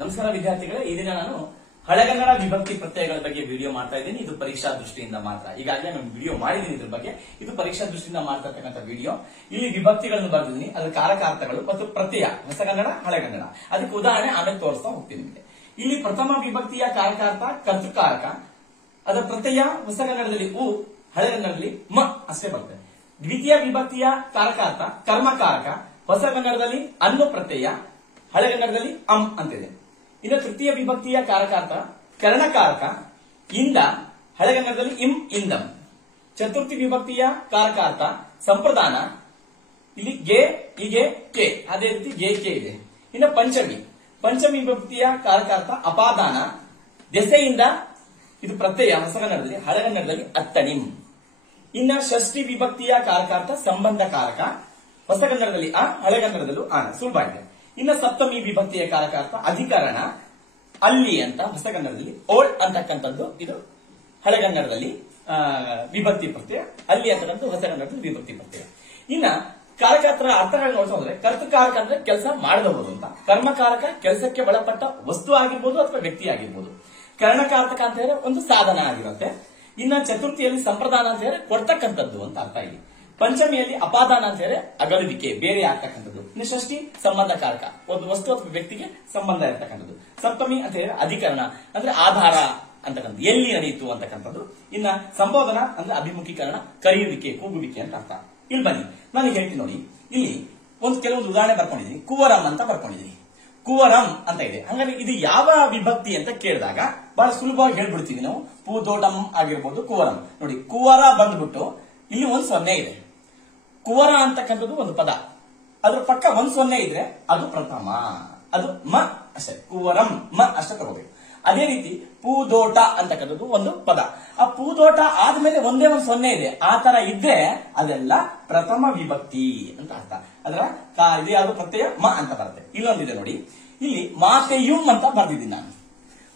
ನಮಸ್ಕಾರ ವಿದ್ಯಾರ್ಥಿಗಳೇ, ಈ ದಿನ ನಾನು ಹಳೆಗನ್ನಡ ವಿಭಕ್ತಿ ಪ್ರತ್ಯಯಗಳ ಬಗ್ಗೆ ವಿಡಿಯೋ ಮಾಡ್ತಾ ಇದ್ದೀನಿ. ಇದು ಪರೀಕ್ಷಾ ದೃಷ್ಟಿಯಿಂದ ಮಾತ್ರ. ಈಗಾಗಲೇ ನಾನು ವಿಡಿಯೋ ಮಾಡಿದ್ದೀನಿ ಇದ್ರ ಬಗ್ಗೆ. ಇದು ಪರೀಕ್ಷಾ ದೃಷ್ಟಿಯಿಂದ ಮಾಡ್ತಕ್ಕಂಥ ವಿಡಿಯೋ. ಇಲ್ಲಿ ವಿಭಕ್ತಿಗಳನ್ನು ಬರೆದಿದ್ದೀನಿ, ಅದರ ಕಾರಕಾರ್ಥಗಳು ಮತ್ತು ಪ್ರತ್ಯಯ, ಹೊಸಗನ್ನಡ, ಹಳೆಗನ್ನಡ. ಅದಕ್ಕೆ ಉದಾಹರಣೆ ಆಮೇಲೆ ತೋರಿಸ್ತಾ ಹೋಗ್ತೀನಿ ನಿಮಗೆ. ಇಲ್ಲಿ ಪ್ರಥಮ ವಿಭಕ್ತಿಯ ಕಾರಕಾರ್ಥ ಕರ್ತೃಕಾರಕ, ಅದರ ಪ್ರತ್ಯಯ ಹೊಸಗನ್ನಡದಲ್ಲಿ ಉ, ಹಳೆಗನ್ನಡದಲ್ಲಿ ಮ ಅಷ್ಟೇ ಬರುತ್ತೆ. ದ್ವಿತೀಯ ವಿಭಕ್ತಿಯ ಕಾರಕಾರ್ಥ ಕರ್ಮಕಾರಕ, ಹೊಸಗನ್ನಡದಲ್ಲಿ ಅನ್ನು ಪ್ರತ್ಯಯ, ಹಳೆಗನ್ನಡದಲ್ಲಿ ಅಂ ಅಂತಿದೆ. ಇನ್ನು ತೃತೀಯ ವಿಭಕ್ತಿಯ ಕಾರಕಾರ್ಥ ಕರ್ಣಕಾರಕ, ಇಂದ, ಹಳೆಗನ್ನಡದಲ್ಲಿ ಇಂ ಇಂದಂ. ಚತುರ್ಥಿ ವಿಭಕ್ತಿಯ ಕಾರಕಾರ್ಥ ಸಂಪ್ರದಾನ, ಇಲ್ಲಿ ಗೆ ಹೀಗೆ ಕೆ, ಅದೇ ರೀತಿ ಗೆ ಕೆ ಇದೆ. ಇನ್ನು ಪಂಚಮಿ ವಿಭಕ್ತಿಯ ಕಾರಕಾರ್ಥ ಅಪಾದಾನ, ದೆಸೆಯಿಂದ, ಇದು ಪ್ರತ್ಯಯ ಹೊಸಗನ್ನಡದಲ್ಲಿ, ಹಳೆಗನ್ನಡದಲ್ಲಿ ಅತ್ತಣಿಂ. ಇನ್ನು ಷಷ್ಠಿ ವಿಭಕ್ತಿಯ ಕಾರಕಾರ್ಥ ಸಂಬಂಧಕಾರಕ, ಹೊಸಗನ್ನಡದಲ್ಲಿ ಅ, ಹಳೆಗನ್ನಡದಲ್ಲೂ ಆನ. ಸುಲಭ ಇದೆ. ಇನ್ನು ಸಪ್ತಮಿ ವಿಭಕ್ತಿಯ ಕಾರಕಾರ್ಥ ಅಧಿಕರಣ, ಅಲ್ಲಿ ಅಂತ ಹೊಸಗನ್ನಡದಲ್ಲಿ, ಓಳ್ ಅಂತಕ್ಕಂಥದ್ದು ಇದು ಹಳೆಗನ್ನಡದಲ್ಲಿ ವಿಭಕ್ತಿ ಪ್ರತ್ಯಯ, ಅಲ್ಲಿ ಅಂತಕ್ಕಂಥದ್ದು ಹೊಸಗನ್ನಡದಲ್ಲಿ ವಿಭಕ್ತಿ ಪ್ರತ್ಯಯ. ಇನ್ನ ಕಾರಕಾರ್ತರ ಅರ್ಥಗಳನ್ನ ನೋಡ್ಸೋದ್ರೆ ಕರ್ತೃಕಾರಕ ಅಂದ್ರೆ ಕೆಲಸ ಮಾಡಬಹುದು ಅಂತ, ಕರ್ಮಕಾರಕ ಕೆಲಸಕ್ಕೆ ಒಳಪಟ್ಟ ವಸ್ತು ಆಗಿರ್ಬೋದು ಅಥವಾ ವ್ಯಕ್ತಿ ಆಗಿರ್ಬೋದು. ಕರ್ಣಕಾರಕ ಅಂತ ಹೇಳಿದ್ರೆ ಒಂದು ಸಾಧನ ಆಗಿರುತ್ತೆ. ಇನ್ನ ಚತುರ್ಥಿಯಲ್ಲಿ ಸಂಪ್ರದಾನ ಅಂತ ಹೇಳಿದ್ರೆ ಕೊಡ್ತಕ್ಕಂಥದ್ದು ಅಂತ ಅರ್ಥ ಇದೆ. ಪಂಚಮಿಯಲ್ಲಿ ಅಪಾದಾನ ಅಂತ ಹೇಳಿದ್ರೆ ಅಗಲುವಿಕೆ, ಬೇರೆ ಆಗ್ತಕ್ಕಂಥದ್ದು. ಇನ್ನು ಷಷ್ಠಿ ಸಂಬಂಧಕಾರಕ, ಒಂದು ವಸ್ತು ಅಥವಾ ವ್ಯಕ್ತಿಗೆ ಸಂಬಂಧ ಇರತಕ್ಕಂಥದ್ದು. ಸಪ್ತಮಿ ಅಂತ ಹೇಳಿದ್ರೆ ಅಧಿಕರಣ ಅಂದ್ರೆ ಆಧಾರ ಅಂತಕ್ಕಂಥದ್ದು, ಎಲ್ಲಿ ನಡೆಯಿತು ಅಂತಕ್ಕಂಥದ್ದು. ಇನ್ನ ಸಂಬೋಧನ ಅಂದ್ರೆ ಅಭಿಮುಖೀಕರಣ, ಕರೆಯುವಿಕೆ, ಕೂಗುವಿಕೆ ಅಂತ ಅರ್ಥ. ಇಲ್ಲಿ ಬನ್ನಿ, ನಾನು ಹೇಳ್ತೀನಿ ನೋಡಿ. ಇಲ್ಲಿ ಕೆಲವೊಂದು ಉದಾಹರಣೆ ಬರ್ಕೊಂಡಿದ್ದೀನಿ. ಕುವರಂ ಅಂತ ಬರ್ಕೊಂಡಿದ್ದೀನಿ. ಕುವರಂ ಅಂತ ಇದೆ. ಹಂಗಾಗಿ ಇದು ಯಾವ ವಿಭಕ್ತಿ ಅಂತ ಕೇಳಿದಾಗ ಬಹಳ ಸುಲಭವಾಗಿ ಹೇಳ್ಬಿಡ್ತೀವಿ ನಾವು. ಪೂದೋಟಂ ಆಗಿರ್ಬೋದು, ಕುವರಂ. ನೋಡಿ, ಕುವರ ಬಂದ್ಬಿಟ್ಟು ಇಲ್ಲಿ ಒಂದು ಸೊನ್ನೆ ಇದೆ. ಕುವರ ಅಂತಕ್ಕಂಥದ್ದು ಒಂದು ಪದ, ಅದ್ರ ಪಕ್ಕ ಒಂದು ಸೊನ್ನೆ ಇದ್ರೆ ಅದು ಪ್ರಥಮ, ಅದು ಮ ಅಷ್ಟೇ. ಕುವರಂ ಮ ಅಷ್ಟೇ ತಗೋಬೇಕು. ಅದೇ ರೀತಿ ಪೂದೋಟ ಅಂತಕ್ಕಂಥದ್ದು ಒಂದು ಪದ, ಆ ಪೂದೋಟ ಆದ್ಮೇಲೆ ಒಂದೇ ಒಂದು ಸೊನ್ನೆ ಇದೆ, ಆ ತರ ಇದ್ರೆ ಅದೆಲ್ಲ ಪ್ರಥಮ ವಿಭಕ್ತಿ ಅಂತ ಅರ್ಥ. ಅದರ ಇದು ಯಾವುದು ಪ್ರತ್ಯಯ ಮ ಅಂತ ಬರುತ್ತೆ. ಇಲ್ಲೊಂದಿದೆ ನೋಡಿ, ಇಲ್ಲಿ ಮಾತೆಯುಂ ಅಂತ ಬರ್ದಿದ್ದೀನಿ ನಾನು.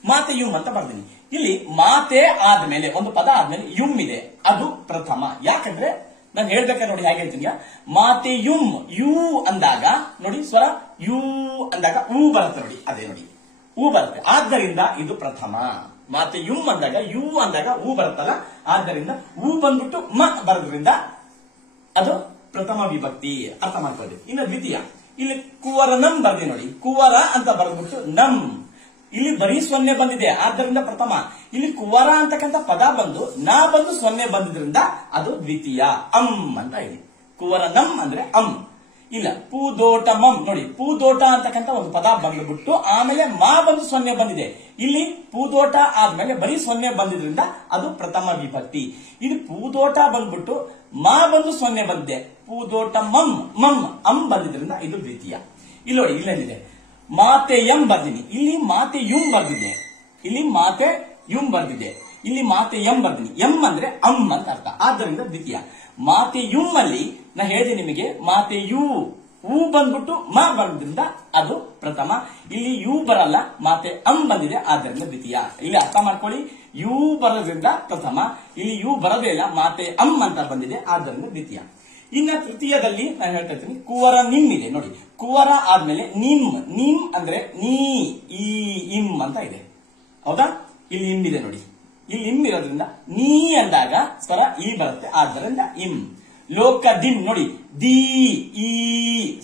ಮಾತೆಯುಂ ಅಂತ ಬರ್ದಿದ್ದೀನಿ. ಇಲ್ಲಿ ಮಾತೆ ಆದ್ಮೇಲೆ ಒಂದು ಪದ ಆದ್ಮೇಲೆ ಯುಂ ಇದೆ, ಅದು ಪ್ರಥಮ. ಯಾಕಂದ್ರೆ ನಾನು ಹೇಳ್ಬೇಕಾದ್ರೆ ನೋಡಿ ಹೇಗೆ ಹೇಳ್ತೀನಿ. ಮಾತೆಯುಂ ಯು ಅಂದಾಗ ನೋಡಿ ಸ್ವರ ಯು ಅಂದಾಗ ಊ ಬರುತ್ತೆ ನೋಡಿ, ಅದೇ ನೋಡಿ ಊ ಬರುತ್ತೆ. ಆದ್ದರಿಂದ ಇದು ಪ್ರಥಮ. ಮಾತೆಯುಂ ಅಂದಾಗ ಯು ಅಂದಾಗ ಊ ಬರುತ್ತಲ್ಲ, ಆದ್ದರಿಂದ ಊ ಬಂದ್ಬಿಟ್ಟು ಮ ಬರೋದ್ರಿಂದ ಅದು ಪ್ರಥಮ ವಿಭಕ್ತಿ. ಅರ್ಥ ಮಾಡ್ಕೊಳ್ಳಿ. ಇನ್ನು ದ್ವಿತೀಯ, ಇಲ್ಲಿ ಕುವರನಂ ಬರ್ದಿ ನೋಡಿ. ಕುವರ ಅಂತ ಬರೆದ್ಬಿಟ್ಟು ನಂ, ಇಲ್ಲಿ ಬರೀ ಸೊನ್ನೆ ಬಂದಿದೆ, ಆದ್ದರಿಂದ ಪ್ರಥಮ. ಇಲ್ಲಿ ಕುವರ ಅಂತಕ್ಕಂಥ ಪದ ಬಂದು ನಾ ಬಂದು ಸೊನ್ನೆ ಬಂದಿದ್ರಿಂದ ಅದು ದ್ವಿತೀಯ. ಅಂ ಅಂತ ಇದೆ. ಕುವರನಂ ಅಂದ್ರೆ ಅಂ. ಇಲ್ಲ ಪೂದೋಟಮಂ ನೋಡಿ, ಪೂದೋಟ ಅಂತಕ್ಕಂಥ ಒಂದು ಪದ ಬಂದ್ಬಿಟ್ಟು ಆಮೇಲೆ ಮಾ ಬಂದು ಸೊನ್ನೆ ಬಂದಿದೆ. ಇಲ್ಲಿ ಪೂದೋಟ ಆದ್ಮೇಲೆ ಬರೀ ಸೊನ್ನೆ ಬಂದಿದ್ರಿಂದ ಅದು ಪ್ರಥಮ ವಿಭಕ್ತಿ. ಇಲ್ಲಿ ಪೂದೋಟ ಬಂದ್ಬಿಟ್ಟು ಮಾ ಬಂದು ಸೊನ್ನೆ ಬಂದಿದೆ, ಪೂದೋಟ ಮಂ ಮಂ ಅಂ ಬಂದಿದ್ರಿಂದ ಇದು ದ್ವಿತೀಯ. ಇಲ್ಲಿ ನೋಡಿ, ಇಲ್ಲೇನಿದೆ ಮಾತೆ ಎಂ ಬರ್ದಿನಿ, ಇಲ್ಲಿ ಮಾತೆ ಯುಂ ಬರ್ದಿದೆ, ಇಲ್ಲಿ ಮಾತೆ ಯುಂ ಬರ್ದಿದೆ, ಇಲ್ಲಿ ಮಾತೆ ಎಂ ಬರ್ದಿನಿ. ಎಂ ಅಂದ್ರೆ ಅಂ ಅಂತ ಅರ್ಥ, ಆದ್ದರಿಂದ ದ್ವಿತೀಯ. ಮಾತೆ ಯುಂ ಅಲ್ಲಿ ನಾ ಹೇಳಿದೆ ನಿಮಗೆ, ಮಾತೆ ಯು ಊ ಬಂದ್ಬಿಟ್ಟು ಮ ಬಂದ್ರಿಂದ ಅದು ಪ್ರಥಮ. ಇಲ್ಲಿ ಯು ಬರಲ್ಲ, ಮಾತೆ ಅಂ ಬಂದಿದೆ, ಆದ್ದರಿಂದ ದ್ವಿತೀಯ. ಇಲ್ಲಿ ಅರ್ಥ ಮಾಡ್ಕೊಳ್ಳಿ, ಯು ಬರೋದ್ರಿಂದ ಪ್ರಥಮ, ಇಲ್ಲಿ ಯು ಬರೋದೇ ಇಲ್ಲ, ಮಾತೆ ಅಂ ಅಂತ ಬಂದಿದೆ, ಆದ್ದರಿಂದ ದ್ವಿತೀಯ. ಇನ್ನ ತೃತೀಯದಲ್ಲಿ ನಾನು ಹೇಳ್ತಾ ಇರ್ತೀನಿ, ಕುವರ ನಿಮ್ ಇದೆ ನೋಡಿ. ಕುವರ ಆದ್ಮೇಲೆ ನಿಮ್, ನಿಮ್ ಅಂದ್ರೆ ನೀ ಈ ಇಂ ಅಂತ ಇದೆ, ಹೌದಾ? ಇಲ್ಲಿ ಇಂ ಇದೆ ನೋಡಿ, ಇಲ್ಲಿ ಇಂ ಇರೋದ್ರಿಂದ ನೀ ಅಂದಾಗ ಸ್ವರ ಈ ಬರುತ್ತೆ, ಆದ್ದರಿಂದ ಇಂ. ಲೋಕ ದಿಂ ನೋಡಿ, ದಿ ಈ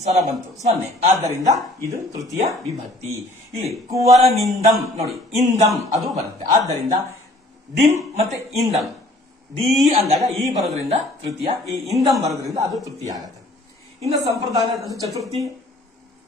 ಸ್ವರ ಬಂತು ಸೊನ್ನೆ, ಆದ್ದರಿಂದ ಇದು ತೃತೀಯ ವಿಭಕ್ತಿ. ಇಲ್ಲಿ ಕುವರ ನಿಂದಂ ನೋಡಿ, ಇಂದಂ ಅದು ಬರುತ್ತೆ, ಆದ್ದರಿಂದ ದಿಂ ಮತ್ತೆ ಇಂದಂ. ದಿ ಅಂದಾಗ ಈ ಬರೋದ್ರಿಂದ ತೃತೀಯ, ಈ ಇಂದಂ ಬರೋದ್ರಿಂದ ಅದು ತೃತೀಯ ಆಗುತ್ತೆ. ಇನ್ನು ಸಂಪ್ರದಾಯ ಅದು ಚತುರ್ಥಿ,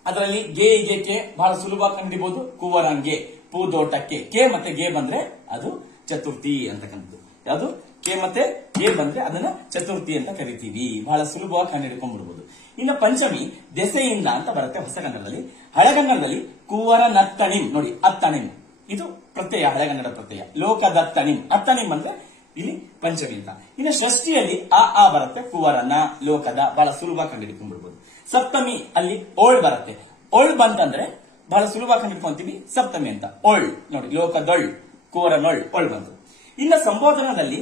ಅದರಲ್ಲಿ ಗೆ ಗೆ ಕೆ ಬಹಳ ಸುಲಭ ಕಂಡಿಬಹುದು. ಕುವರಂಗೆ, ಪೂದೋಟಕ್ಕೆ ಕೆ ಮತ್ತೆ ಗೆ ಬಂದ್ರೆ ಅದು ಚತುರ್ಥಿ ಅಂತಕ್ಕಂಥದ್ದು. ಯಾವುದು ಕೆ ಮತ್ತೆ ಗೆ ಬಂದ್ರೆ ಅದನ್ನ ಚತುರ್ಥಿ ಅಂತ ಕರಿತೀವಿ. ಬಹಳ ಸುಲಭವಾಗಿ ಕಂಡುಹಿಡ್ಕೊಂಡ್ಬಿಡ್ಬೋದು. ಇನ್ನು ಪಂಚಮಿ ದೆಸೆಯಿಂದ ಅಂತ ಬರುತ್ತೆ ಹೊಸಗನ್ನಡದಲ್ಲಿ. ಹಳೆಗನ್ನಡದಲ್ಲಿ ಕುವರ ನತ್ತಣಿಂ ನೋಡಿ, ಅತ್ತಣಿಂ ಇದು ಪ್ರತ್ಯಯ, ಹಳೆಗನ್ನಡ ಪ್ರತ್ಯಯ. ಲೋಕದತ್ತಣಿಂ, ಅತ್ತಣಿಂ ಅಂದ್ರೆ ಇಲ್ಲಿ ಪಂಚಮಿ ಅಂತ. ಇನ್ನು ಷಷ್ಠಿಯಲ್ಲಿ ಆ ಬರುತ್ತೆ, ಕುವರನ ಲೋಕದ, ಬಹಳ ಸುಲಭ ಕಂಡುಹಿಡ್ಕೊಂಡ್ಬಿಡ್ಬೋದು. ಸಪ್ತಮಿ ಅಲ್ಲಿ ಓಳ್ ಬರುತ್ತೆ. ಓಳ್ ಬಂತಂದ್ರೆ ಬಹಳ ಸುಲಭ ಕಂಡುಹಿಡ್ಕೊಂತೀವಿ, ಸಪ್ತಮಿ ಅಂತ. ಓಳ್ ನೋಡಿ, ಲೋಕದೊಳ್, ಕುವರನೊಳ್, ಓಳ್ ಬಂತು. ಇನ್ನು ಸಂಬೋಧನದಲ್ಲಿ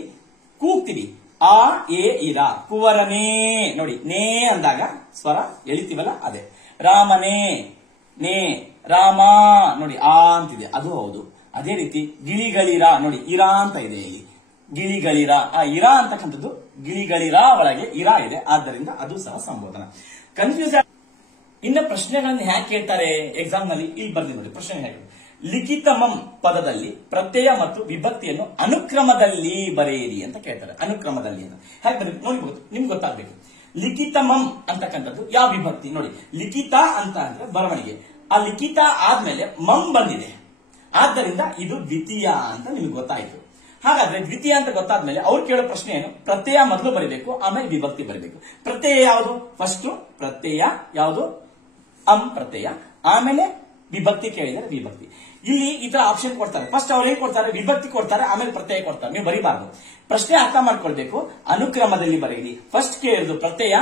ಕೂಗ್ತೀವಿ, ಆ ಎ ಇರ, ಕುವರನೇ ನೋಡಿ, ನೇ ಅಂದಾಗ ಸ್ವರ ಎಳಿತೀವಲ್ಲ ಅದೇ. ರಾಮನೇ ನೇ ರಾಮ ನೋಡಿ ಆ ಅಂತಿದೆ, ಅದು ಹೌದು. ಅದೇ ರೀತಿ ಗಿಳಿಗಳಿರ ನೋಡಿ, ಇರಾ ಅಂತ ಇದೆ ಇಲ್ಲಿ, ಗಿಳಿಗಳಿರ. ಆ ಇರಾ ಅಂತಕ್ಕಂಥದ್ದು ಗಿಳಿಗಳಿರ ಒಳಗೆ ಇರಾ ಇದೆ, ಆದ್ದರಿಂದ ಅದು ಸಹ ಸಂಬೋಧನ. ಕನ್ಫ್ಯೂಸ್. ಇನ್ನು ಪ್ರಶ್ನೆಗಳನ್ನು ಹ್ಯಾಕ್ ಕೇಳ್ತಾರೆ ಎಕ್ಸಾಮ್ ನಲ್ಲಿ, ಇಲ್ಲಿ ಬರ್ಲಿ ನೋಡಿ ಪ್ರಶ್ನೆ ಹೇಗೆ. ಲಿಖಿತಮಂ ಪದದಲ್ಲಿ ಪ್ರತ್ಯಯ ಮತ್ತು ವಿಭಕ್ತಿಯನ್ನು ಅನುಕ್ರಮದಲ್ಲಿ ಬರೆಯಿರಿ ಅಂತ ಕೇಳ್ತಾರೆ. ಅನುಕ್ರಮದಲ್ಲಿ ಅಂತ ಹಾಗೆ ನೋಡ್ಬೋದು, ನಿಮ್ಗೆ ಗೊತ್ತಾಗ್ಬೇಕು. ಲಿಖಿತಮಂ ಅಂತಕ್ಕಂಥದ್ದು ಯಾವ ವಿಭಕ್ತಿ ನೋಡಿ. ಲಿಖಿತ ಅಂತ ಅಂದ್ರೆ ಬರವಣಿಗೆ, ಆ ಲಿಖಿತ ಆದ್ಮೇಲೆ ಮಂ ಬಂದಿದೆ, ಆದ್ದರಿಂದ ಇದು ದ್ವಿತೀಯ ಅಂತ ನಿಮ್ಗೆ ಗೊತ್ತಾಯ್ತು. ಹಾಗಾದ್ರೆ ದ್ವಿತೀಯ ಅಂತ ಗೊತ್ತಾದ್ಮೇಲೆ ಅವ್ರು ಕೇಳೋ ಪ್ರಶ್ನೆ ಏನು, ಪ್ರತ್ಯಯ ಮೊದಲು ಬರೀಬೇಕು, ಆಮೇಲೆ ವಿಭಕ್ತಿ ಬರೀಬೇಕು. ಪ್ರತ್ಯಯ ಯಾವುದು, ಫಸ್ಟ್ ಪ್ರತ್ಯಯ ಯಾವುದು, ಅಂ ಪ್ರತ್ಯಯ, ಆಮೇಲೆ ವಿಭಕ್ತಿ ಕೇಳಿದರೆ ವಿಭಕ್ತಿ. ಇಲ್ಲಿ ಈ ತರ ಆಪ್ಷನ್ ಕೊಡ್ತಾರೆ. ಫಸ್ಟ್ ಅವ್ರು ಏನ್ ಕೊಡ್ತಾರೆ, ವಿಭಕ್ತಿ ಕೊಡ್ತಾರೆ, ಆಮೇಲೆ ಪ್ರತ್ಯಯ ಕೊಡ್ತಾರೆ. ನೀವು ಬರೀಬಾರ್ದು, ಪ್ರಶ್ನೆ ಅರ್ಥ ಮಾಡ್ಕೊಳ್ಬೇಕು. ಅನುಕ್ರಮದಲ್ಲಿ ಬರೆಯಿರಿ. ಫಸ್ಟ್ ಕೇಳಿದ್ರು ಪ್ರತ್ಯಯ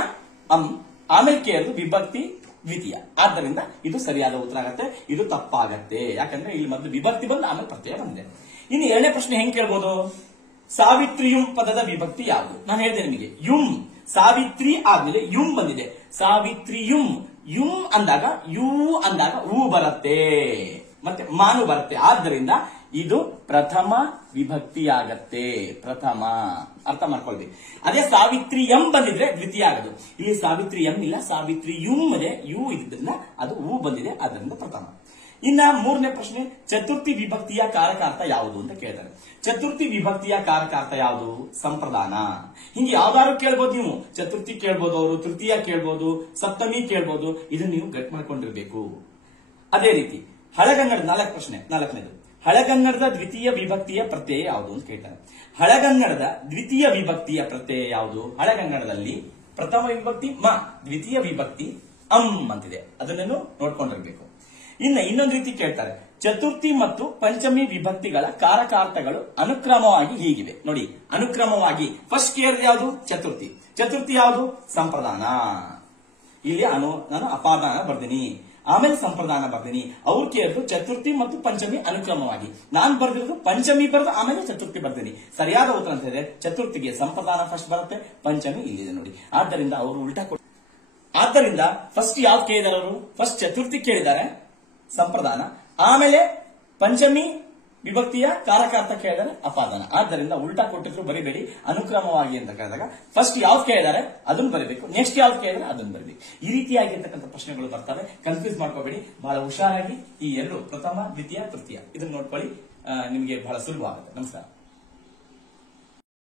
ಅಂ, ಆಮೇಲೆ ಕೇಳಿದ್ರು ವಿಭಕ್ತಿ ದ್ವಿತೀಯ. ಆದ್ದರಿಂದ ಇದು ಸರಿಯಾದ ಉತ್ತರ ಆಗತ್ತೆ, ಇದು ತಪ್ಪಾಗತ್ತೆ. ಯಾಕಂದ್ರೆ ಇಲ್ಲಿ ಮೊದಲು ವಿಭಕ್ತಿ ಬಂದು ಆಮೇಲೆ ಪ್ರತ್ಯಯ ಬಂದಿದೆ. ಇನ್ನು ಎರಡನೇ ಪ್ರಶ್ನೆ ಹೆಂಗ್ ಕೇಳ್ಬೋದು, ಸಾವಿತ್ರಿಯುಂ ಪದದ ವಿಭಕ್ತಿ ಯಾವುದು. ನಾನು ಹೇಳಿದೆ ನಿಮಗೆ, ಯುಂ. ಸಾವಿತ್ರಿ ಆದ್ಮೇಲೆ ಯುಂ ಬಂದಿದೆ, ಸಾವಿತ್ರಿಯುಂ. ಯುಂ ಅಂದಾಗ ಯು ಅಂದಾಗ ಊ ಬರುತ್ತೆ, ಮತ್ತೆ ಮಾನು ಬರುತ್ತೆ. ಆದ್ದರಿಂದ ಇದು ಪ್ರಥಮ ವಿಭಕ್ತಿಯಾಗತ್ತೆ, ಪ್ರಥಮ. ಅರ್ಥ ಮಾಡ್ಕೊಳ್ಬೇಕು. ಅದೇ ಸಾವಿತ್ರಿ ಎಂ ಬಂದಿದ್ರೆ ದ್ವಿತೀಯ ಆಗೋದು. ಇಲ್ಲಿ ಸಾವಿತ್ರಿ ಎಂ ಇಲ್ಲ, ಸಾವಿತ್ರಿ ಯುಂ ಇದೆ, ಯು ಇದ್ರಿಂದ ಅದು ಊ ಬಂದಿದೆ, ಆದ್ದರಿಂದ ಪ್ರಥಮ. ಇನ್ನ ಮೂರನೇ ಪ್ರಶ್ನೆ, ಚತುರ್ಥಿ ವಿಭಕ್ತಿಯ ಕಾರಕಾರ್ಥ ಯಾವುದು ಅಂತ ಕೇಳ್ತಾರೆ. ಚತುರ್ಥಿ ವಿಭಕ್ತಿಯ ಕಾರಕಾರ್ಥ ಯಾವುದು, ಸಂಪ್ರದಾನ. ಹಿಂಗೆ ಯಾವ್ದಾದ್ರು ಕೇಳ್ಬೋದು ನೀವು. ಚತುರ್ಥಿ ಕೇಳ್ಬೋದು ಅವರು, ತೃತೀಯ ಕೇಳ್ಬೋದು, ಸಪ್ತಮಿ ಕೇಳ್ಬೋದು. ಇದನ್ನ ನೀವು ಗಟ್ ಮಾಡ್ಕೊಂಡಿರ್ಬೇಕು. ಅದೇ ರೀತಿ ಹಳೆಗನ್ನಡ ನಾಲ್ಕು ಪ್ರಶ್ನೆ. ನಾಲ್ಕನೇದು, ಹಳೆಗನ್ನಡದ ದ್ವಿತೀಯ ವಿಭಕ್ತಿಯ ಪ್ರತ್ಯಯ ಯಾವುದು ಅಂತ ಕೇಳ್ತಾರೆ. ಹಳೆಗನ್ನಡದ ದ್ವಿತೀಯ ವಿಭಕ್ತಿಯ ಪ್ರತ್ಯಯ ಯಾವುದು. ಹಳೆಗನ್ನಡದಲ್ಲಿ ಪ್ರಥಮ ವಿಭಕ್ತಿ ಮ, ದ್ವಿತೀಯ ವಿಭಕ್ತಿ ಅಂ ಅಂತಿದೆ, ಅದನ್ನು ನೋಡ್ಕೊಂಡಿರ್ಬೇಕು. ಇನ್ನೊಂದು ರೀತಿ ಕೇಳ್ತಾರೆ, ಚತುರ್ಥಿ ಮತ್ತು ಪಂಚಮಿ ವಿಭಕ್ತಿಗಳ ಕಾರಕಾರ್ಥಗಳು ಅನುಕ್ರಮವಾಗಿ ಹೀಗಿವೆ ನೋಡಿ. ಅನುಕ್ರಮವಾಗಿ ಫಸ್ಟ್ ಕೇಳಿದ್ರೆ ಯಾವುದು, ಚತುರ್ಥಿ. ಚತುರ್ಥಿ ಯಾವುದು, ಸಂಪ್ರದಾನ. ಇಲ್ಲಿ ನಾನು ಅಪಾದಾನ ಬರ್ತೀನಿ, ಆಮೇಲೆ ಸಂಪ್ರದಾನ ಬರ್ತೀನಿ. ಅವ್ರು ಕೇಳಿದ್ರು ಚತುರ್ಥಿ ಮತ್ತು ಪಂಚಮಿ ಅನುಕ್ರಮವಾಗಿ. ನಾನು ಬರ್ದಿರೋದು ಪಂಚಮಿ ಬರೆದು ಆಮೇಲೆ ಚತುರ್ಥಿ ಬರ್ತೀನಿ. ಸರಿಯಾದ ಉತ್ತರ ಅಂತ ಇದೆ, ಚತುರ್ಥಿಗೆ ಸಂಪ್ರದಾನ ಫಸ್ಟ್ ಬರುತ್ತೆ, ಪಂಚಮಿ ಇಲ್ಲಿದೆ ನೋಡಿ. ಆದ್ದರಿಂದ ಅವರು ಉಲ್ಟಾ ಕೊಟ್ಟು, ಆದ್ದರಿಂದ ಫಸ್ಟ್ ಯಾವ್ದು ಕೇಳಿದಾರೆ ಅವರು, ಫಸ್ಟ್ ಚತುರ್ಥಿ ಕೇಳಿದ್ದಾರೆ, ಸಂಪ್ರದಾನ, ಆಮೇಲೆ ಪಂಚಮಿ ವಿಭಕ್ತಿಯ ಕಾರಕಾರ್ಥ ಕೇಳಿದರೆ ಅಪಾದಾನ. ಆದ್ದರಿಂದ ಉಲ್ಟಾ ಕೊಟ್ಟಿದ್ರು ಬರಿಬೇಡಿ. ಅನುಕ್ರಮವಾಗಿ ಅಂತ ಕೇಳಿದಾಗ ಫಸ್ಟ್ ಯಾವ್ದು ಕೇಳಿದಾರೆ ಅದನ್ನು ಬರೀಬೇಕು, ನೆಕ್ಸ್ಟ್ ಯಾವ್ದು ಕೇಳಿದ್ರೆ ಅದನ್ನು ಬರೀಬೇಕು. ಈ ರೀತಿಯಾಗಿರ್ತಕ್ಕಂಥ ಪ್ರಶ್ನೆಗಳು ಬರ್ತವೆ, ಕನ್ಫ್ಯೂಸ್ ಮಾಡ್ಕೋಬೇಡಿ. ಬಹಳ ಹುಷಾರಾಗಿ ಈ ಎರಡು ಪ್ರಥಮ ದ್ವಿತೀಯ ತೃತೀಯ ಇದನ್ನು ನೋಡ್ಕೊಳ್ಳಿ, ನಿಮಗೆ ಬಹಳ ಸುಲಭ ಆಗುತ್ತೆ. ನಮಸ್ಕಾರ.